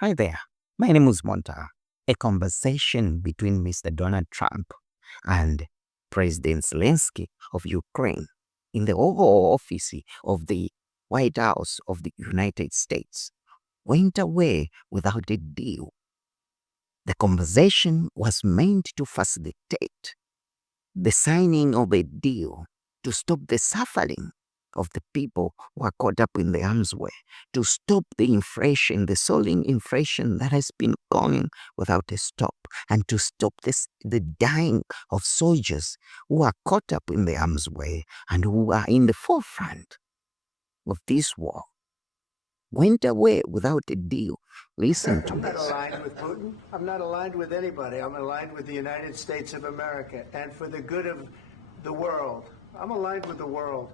Hi there, my name is Monta. A conversation between Mr. Donald Trump and President Zelensky of Ukraine in the Oval Office of the White House of the United States went away without a deal. The conversation was meant to facilitate the signing of a deal to stop the suffering of the people who are caught up in the arms war, to stop the inflation, the soaring inflation that has been going without a stop, and to stop the dying of soldiers who are caught up in the arms war and who are in the forefront of this war. Went away without a deal. Listen to I'm not this. aligned with Putin. I'm not aligned with anybody. I'm aligned with the United States of America and for the good of the world. I'm aligned with the world,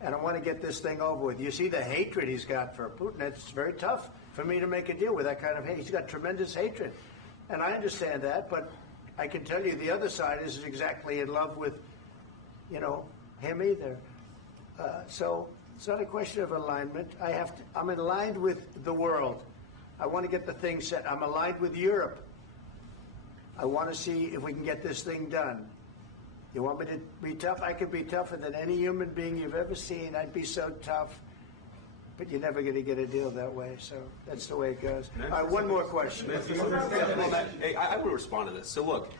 and I want to get this thing over with. You see the hatred he's got for Putin. It's very tough for me to make a deal with that kind of hate. He's got tremendous hatred, and I understand that, but I can tell you the other side isn't exactly in love with, him either. So it's not a question of alignment. I'm aligned with the world. I want to get the thing set. I'm aligned with Europe. I want to see if we can get this thing done. You want me to be tough? I could be tougher than any human being you've ever seen. I'd be so tough. But you're never going to get a deal that way. So that's the way it goes. All right, one more question. I would respond to this. So look,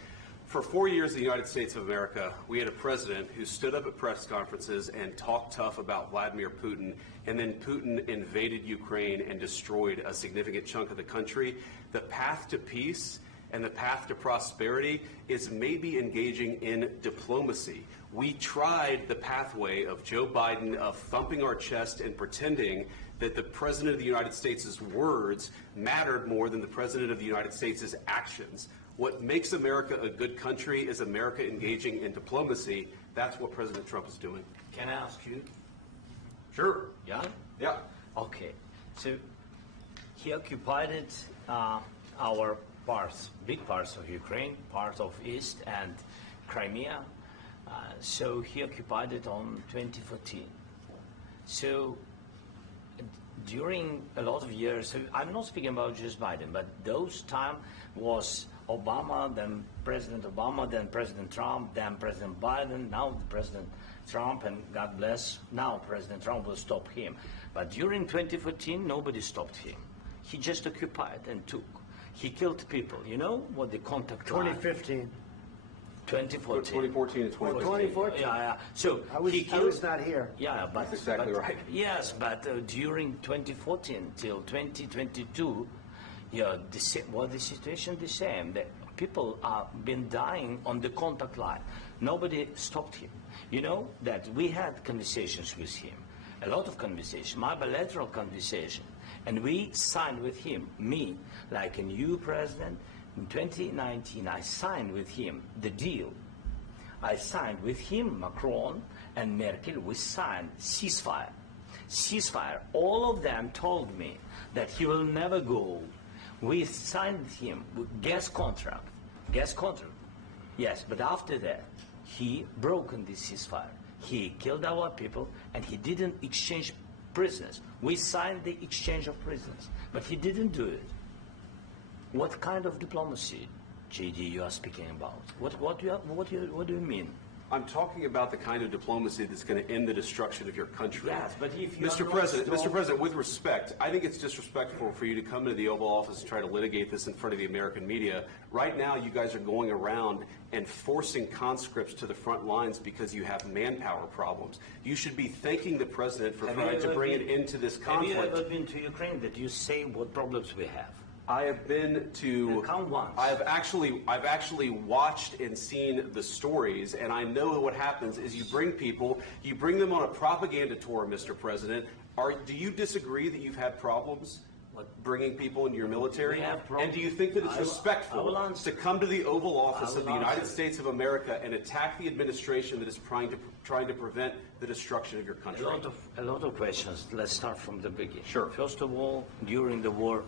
for 4 years in the United States of America, we had a president who stood up at press conferences and talked tough about Vladimir Putin, and then Putin invaded Ukraine and destroyed a significant chunk of the country. The path to peace and the path to prosperity is maybe engaging in diplomacy. We tried the pathway of Joe Biden, of thumping our chest and pretending that the President of the United States' words mattered more than the President of the United States' actions. What makes America a good country is America engaging in diplomacy. That's what President Trump is doing. Can I ask you? Sure. Yeah? Yeah. Okay. So he occupied our parts, big parts of Ukraine, part of East and Crimea. So he occupied it on 2014. So during a lot of years, so I'm not speaking about just Biden, but those time was Obama, then President Obama, then President Trump, then President Biden, now President Trump, and God bless, now President Trump will stop him. But during 2014, nobody stopped him. He just occupied and took. He killed people. You know what the contact 2015. 2014. 2014 and 2015. 2014. Yeah. So I was not here. Yeah, but that's exactly right. Yes, but during 2014 till 2022, yeah, the situation the same. The people are been dying on the contact line. Nobody stopped him. You know that we had conversations with him, a lot of conversation, my bilateral conversation, and we signed with him, me, like a new president. In 2019, I signed with him the deal. I signed with him, Macron and Merkel, we signed ceasefire. Ceasefire. All of them told me that he will never go. We signed with him with gas contract. Yes, but after that, he broken this ceasefire. He killed our people, and he didn't exchange prisoners. We signed the exchange of prisoners, but he didn't do it. What kind of diplomacy, JD, you are speaking about? What do you mean? I'm talking about the kind of diplomacy that's going to end the destruction of your country. Yes, but if you Mr. President, with respect, I think it's disrespectful for you to come into the Oval Office and try to litigate this in front of the American media. Right now, you guys are going around and forcing conscripts to the front lines because you have manpower problems. You should be thanking the President for trying to bring an end to this conflict. Have you ever been to Ukraine that you say what problems we have? I have been to. Come once. I've actually watched and seen the stories, and I know what happens is you bring them on a propaganda tour, Mr. President. Do you disagree that you've had problems bringing people into your military? We have problems. And do you think that it's respectful to come to the Oval Office of the United States of America and attack the administration that is trying to prevent the destruction of your country? A lot of questions. Let's start from the beginning. Sure. First of all, during the war,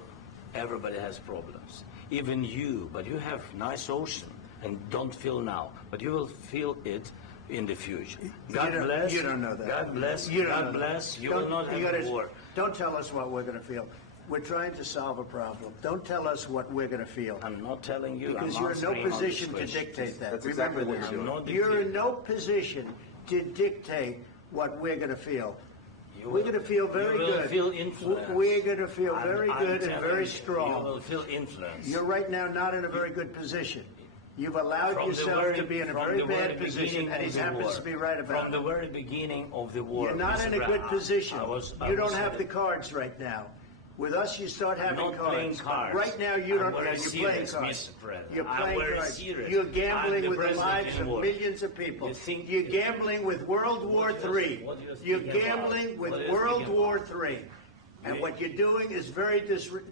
everybody has problems. Even you, but you have nice ocean and don't feel now, but you will feel it in the future. God bless. You don't know that. God bless. You God bless. You will not have war. Don't tell us what we're going to feel. We're trying to solve a problem. Don't tell us what we're going to feel. I'm not telling you. Because I'm you're in no answering all these position to questions. dictate that. That's Remember exactly what this. you're doing. I'm not You're in dictating. no position to dictate what we're going to feel. You We're will- going to feel very you will good. feel influenced. We're going to feel I'm- very I'm good and telling very you, strong. You will feel influence. You're right now not in a very good position. You've allowed From the yourself very- to be in a from very the very bad position, beginning and he of the happens war. to be right about From the it. very beginning of the war. You're not Mr. in a good Brown, position. I You was don't have in the cards right now. With us, you start having not cards. playing cards. Right now, you I'm don't. very You're playing serious, cards. Mr. President. You're I'm playing very cards. serious. You're I'm gambling the with the president lives in of war. millions of people. You think- You're gambling with World War What do you- III. what do you You're speak about? gambling with What do you World speak War about? III. And what you're doing is very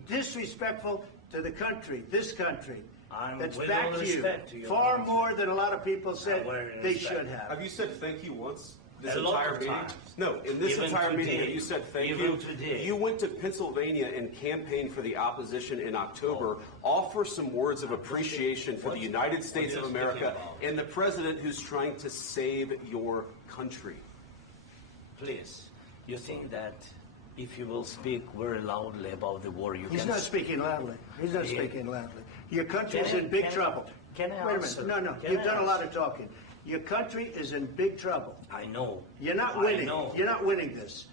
disrespectful to the country, this country. I'm That's with back all to you. respect to your Far country. more than a lot of people said very they respect. should have. Have you said thank you once? This A lot entire of meeting? times. No, in this Even entire meeting, today. have you said thank Even you? today. You went to Pennsylvania and campaigned for the opposition in October. Offer some words of appreciation for the United States what of are you speaking America about? and the president who's trying to save your country. Please, you think that if you will speak very loudly about the war, you He's can... not speaking loudly. He's not Yeah. speaking loudly. Your country's Can I- in big can I- trouble. can I Wait a answer? minute. No, Can you've I done a lot answer? of talking. Your country is in big trouble. I know. You're not I winning. know. You're not winning this.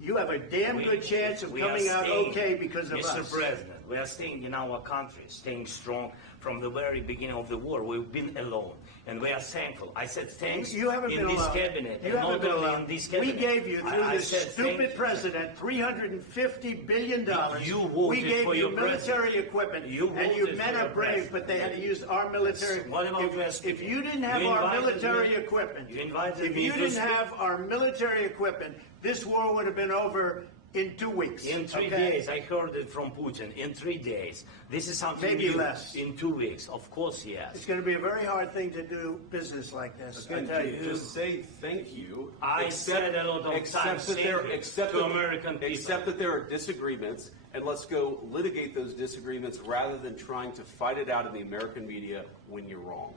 You have a damn We- good chance of we are coming out staying, okay because of Mr. us. President, we are staying in our country, staying strong from the very beginning of the war. We've been alone, and we are thankful. I said thanks You haven't in been this alone. cabinet, You and haven't not been only alone. in this We cabinet. gave you, through I this said stupid thank- president, $350 billion. You voted we gave for you your military president. equipment, You and you voted men for are your brave, president. but they had to use our military. What about If you didn't have You our invited military me- equipment, you invited if me you to didn't speak- have our military equipment, this war would have been over in 2 weeks. In 3 okay? days, I heard it from Putin. In 3 days, this is something Maybe new. less. In 2 weeks, of course, yes. It's going to be a very hard thing to do business like this. I And tell you. just say thank you. I said a lot of except times that there, thank you except to that- American people. Except that there are disagreements, and let's go litigate those disagreements rather than trying to fight it out in the American media when you're wrong.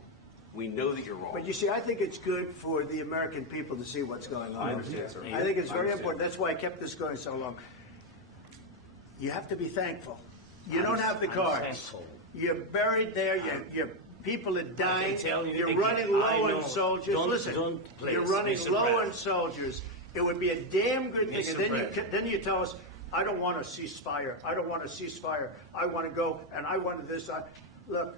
We know that you're wrong. But you see, I think it's good for the American people to see what's going on. I understand, sir. I think it's I very understand. important. That's why I kept this going so long. You have to be thankful. You don't have the I'm cards. thankful. You're buried there. Your people are dying. tell you You're again, running I low know. on soldiers. Don't- Listen, don't please, you're running Mr. low President. on soldiers. It would be a damn good thing. Mr. And then President. then you tell us, I don't want a ceasefire. I don't want a ceasefire. I want to go and I want this. Look,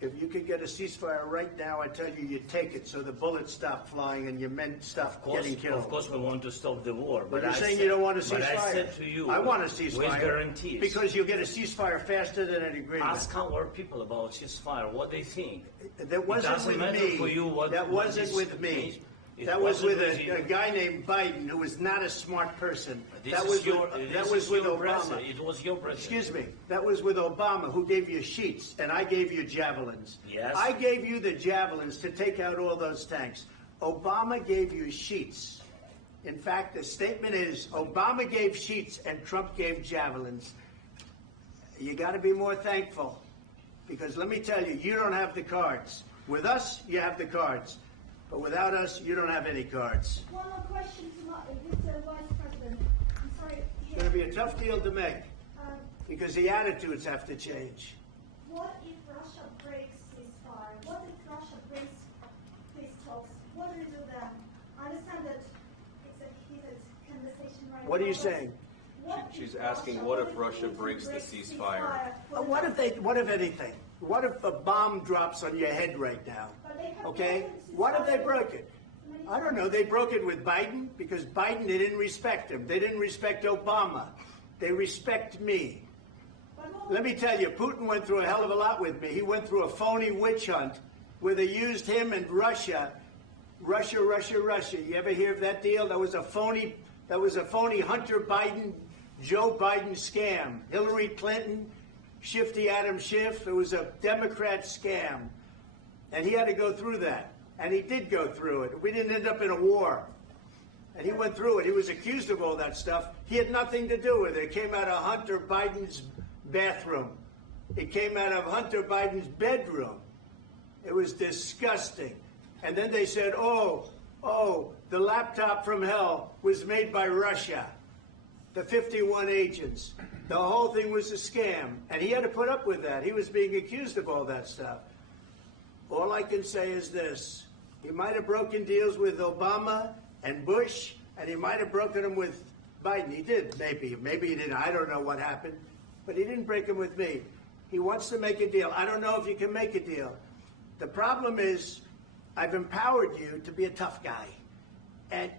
if you could get a ceasefire right now, I tell you, you take it so the bullets stop flying and your men stop getting killed. Of course, we want to stop the war. But But you're I saying said- you don't want a ceasefire. But I said to you, I want a ceasefire. with guarantees. Because you'll get a ceasefire faster than an agreement. Ask our people about ceasefire, what they think. That wasn't doesn't with matter me. for you what- that what wasn't is- with me. It That was wasn't with with you. a guy named Biden, who was not a smart person. This That is was your, with, this that is was with your Obama. president. It was your president. Excuse me. That was with Obama, who gave you sheets, and I gave you javelins. Yes. I gave you the javelins to take out all those tanks. Obama gave you sheets. In fact, the statement is Obama gave sheets and Trump gave javelins. You got to be more thankful, because let me tell you, you don't have the cards. With us, you have the cards. But without us, you don't have any cards. One more question to Mr. Vice President. I'm sorry. It's going to be a tough deal to make, Um, because the attitudes have to change. what if Russia breaks ceasefire? What if Russia breaks peace talks? What do you do then? I understand that it's a heated conversation right What are now, you but saying? what She's if asking, what if Russia breaks the ceasefire? What if anything? What if a bomb drops on your head right now? Okay? What if they broke it? I don't know. They broke it with Biden because Biden, they didn't respect him. They didn't respect Obama. They respect me. Let me tell you, Putin went through a hell of a lot with me. He went through a phony witch hunt where they used him and Russia. Russia. You ever hear of that deal? That was a phony Hunter Biden, Joe Biden scam. Hillary Clinton, Shifty Adam Schiff. It was a Democrat scam. And he had to go through that. And he did go through it. We didn't end up in a war. And he went through it. He was accused of all that stuff. He had nothing to do with it. It came out of Hunter Biden's bathroom. It came out of Hunter Biden's bedroom. It was disgusting. And then they said, oh, the laptop from hell was made by Russia. the 51 agents. The whole thing was a scam, and he had to put up with that. He was being accused of all that stuff. All I can say is this. He might have broken deals with Obama and Bush, and he might have broken them with Biden. He did, maybe. Maybe he didn't. I don't know what happened. But he didn't break them with me. He wants to make a deal. I don't know if you can make a deal. The problem is I've empowered you to be a tough guy. And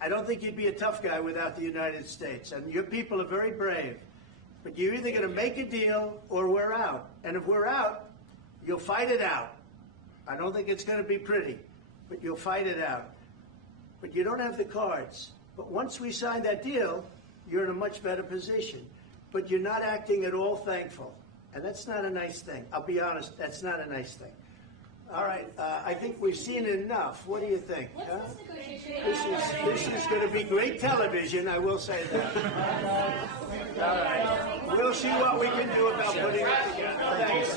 I don't think you'd be a tough guy without the United States. And your people are very brave. But you're either going to make a deal or we're out. And if we're out, you'll fight it out. I don't think it's going to be pretty, but you'll fight it out. But you don't have the cards. But once we sign that deal, you're in a much better position. But you're not acting at all thankful. And that's not a nice thing. I'll be honest, that's not a nice thing. All right, I think we've seen enough. What do you think? Huh? This is going to be great television, I will say that. All right. We'll see what we can do about putting it together. Thanks.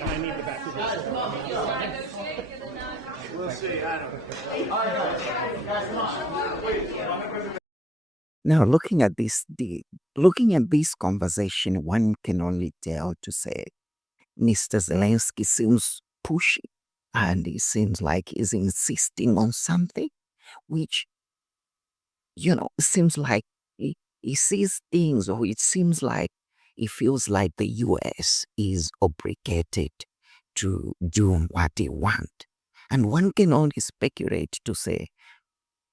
And I need the back of We'll see. I don't know. Now, looking at this conversation, one can only tell to say Mr. Zelensky seems pushy, and he seems like he's insisting on something, which, seems like he sees things, or it seems like he feels like the U.S. is obligated to do what they want. And one can only speculate to say,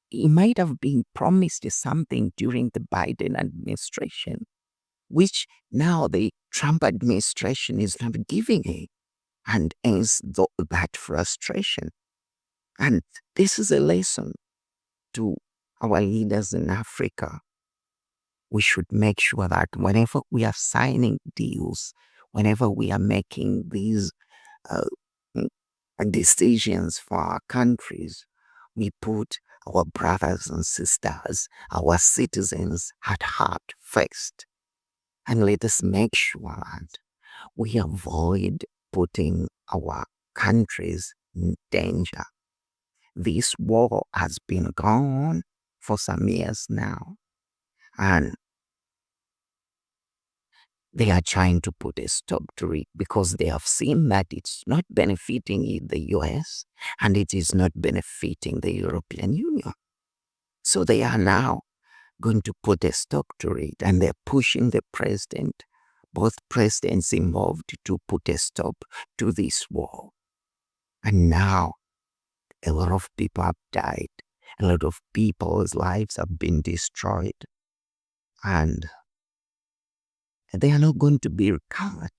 he might have been promised something during the Biden administration, which now the Trump administration is not giving him, and hence that frustration. And this is a lesson to our leaders in Africa. We should make sure that whenever we are signing deals, whenever we are making these decisions for our countries, we put our brothers and sisters, our citizens at heart first. And let us make sure that we avoid putting our countries in danger. This war has been going on for some years now, and they are trying to put a stop to it because they have seen that it's not benefiting the US and it is not benefiting the European Union. So they are now going to put a stop to it, and they're pushing the president, both presidents involved, to put a stop to this war. And now a lot of people have died. A lot of people's lives have been destroyed. And they are not going to be recovered.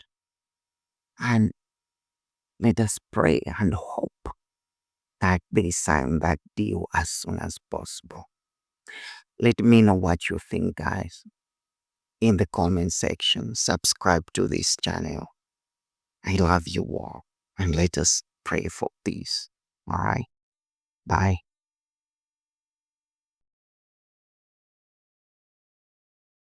And let us pray and hope that they sign that deal as soon as possible. Let me know what you think, guys, in the comment section. Subscribe to this channel. I love you all. And let us pray for peace. All right? Bye.